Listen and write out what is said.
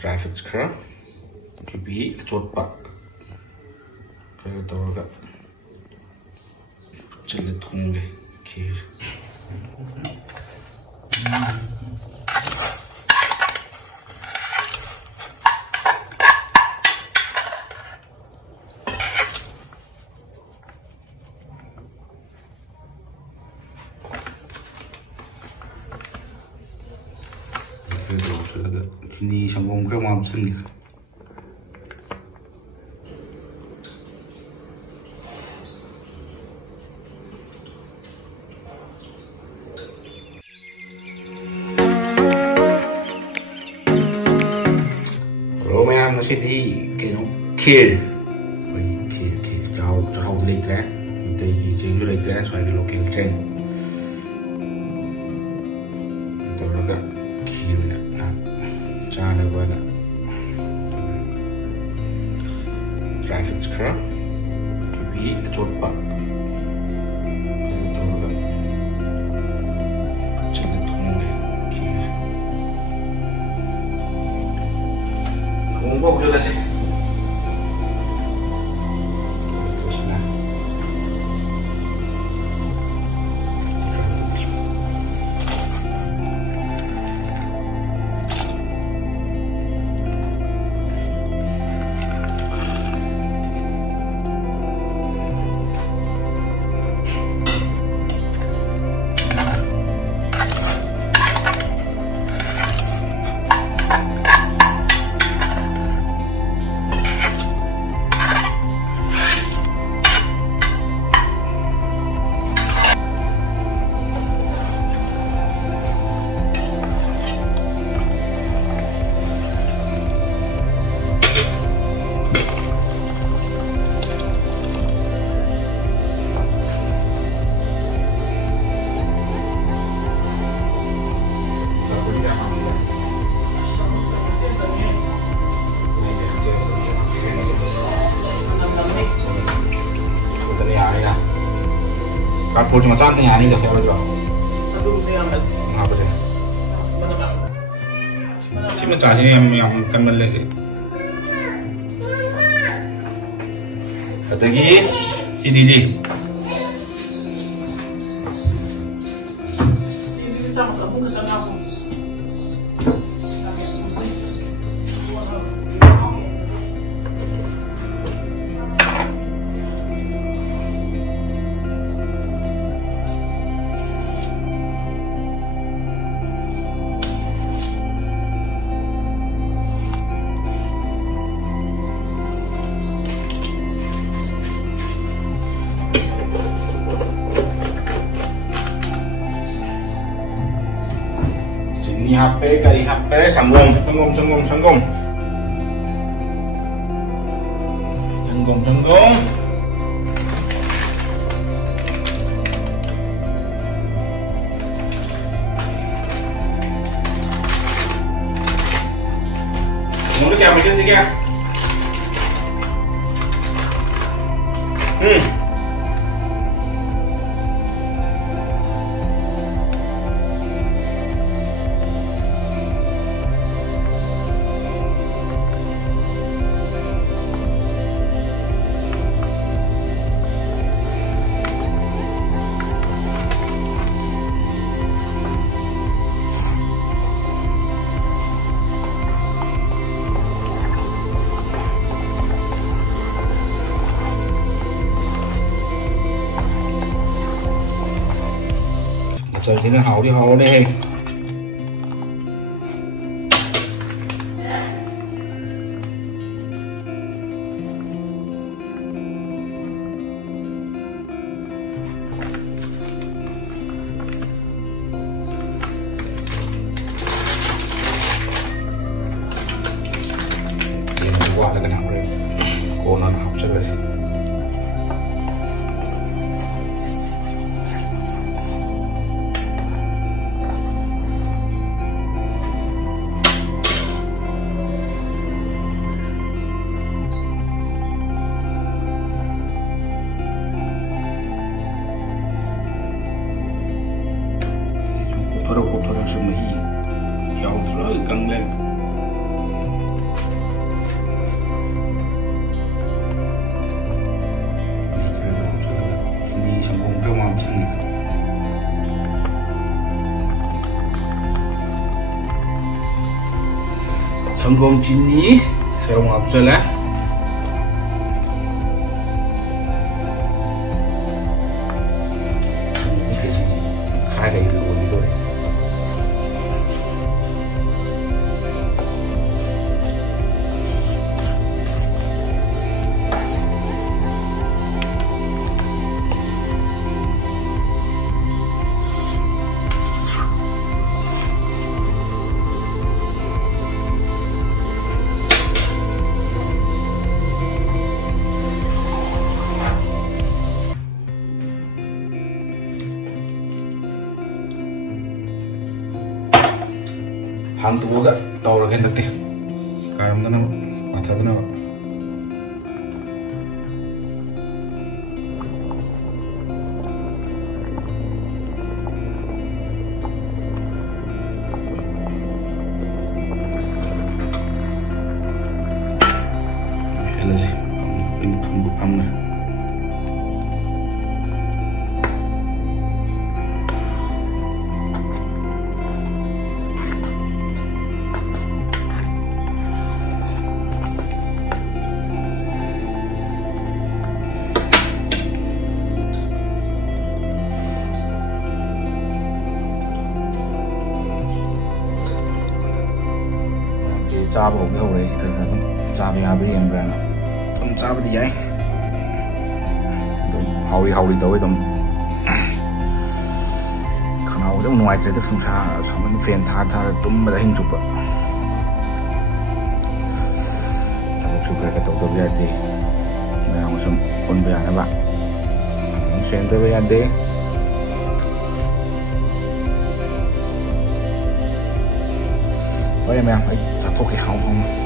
dry fruits khara kibi achotpa khara tawraga chale thonge kheer Ini sambung ke mau sini. Kalau macam nasi di kir, jauh dari tren, dari jenis dari tren, soalnya lokal tren. Itu agak kir ni. Chana bana dry fruits khara kibi achotpa tawraga chale thonge kheer thongba bujala se Kapur cuma cantik ya, ini dah kayak apa? Apa sih? Cuma cari yang kamera lagi. Kata lagi, ini. Ini HP kali HP sambung cenggung. Mulut kayak macam ni ya. Trời thì nó hậu đi hậu đi. Qua là cái nào rồi. Cô nó học rất là gì. Cô thổi sự mỹ giàu thổi căng lên. Sanggom chini ferong hapsala. Khai cái gì luôn rồi. Hang tuh gak tau lagi nanti. Karam tuh nama, mata tuh nama. Hello sih, ini pamna. Chaba cũng không đấy, thật là chaba nhà bây em ra, không chaba thì vậy, hầu đi tới tầm, khả năng trong ngoài trời đất phong sa, xong mình phiền tha tụm mà đã hình chụp ạ, chụp cái tổ tổ vậy thì, mình không xong con bây giờ các bạn, xem tới bây giờ đi. Vậy em phải chặt thuốc cái hậu không?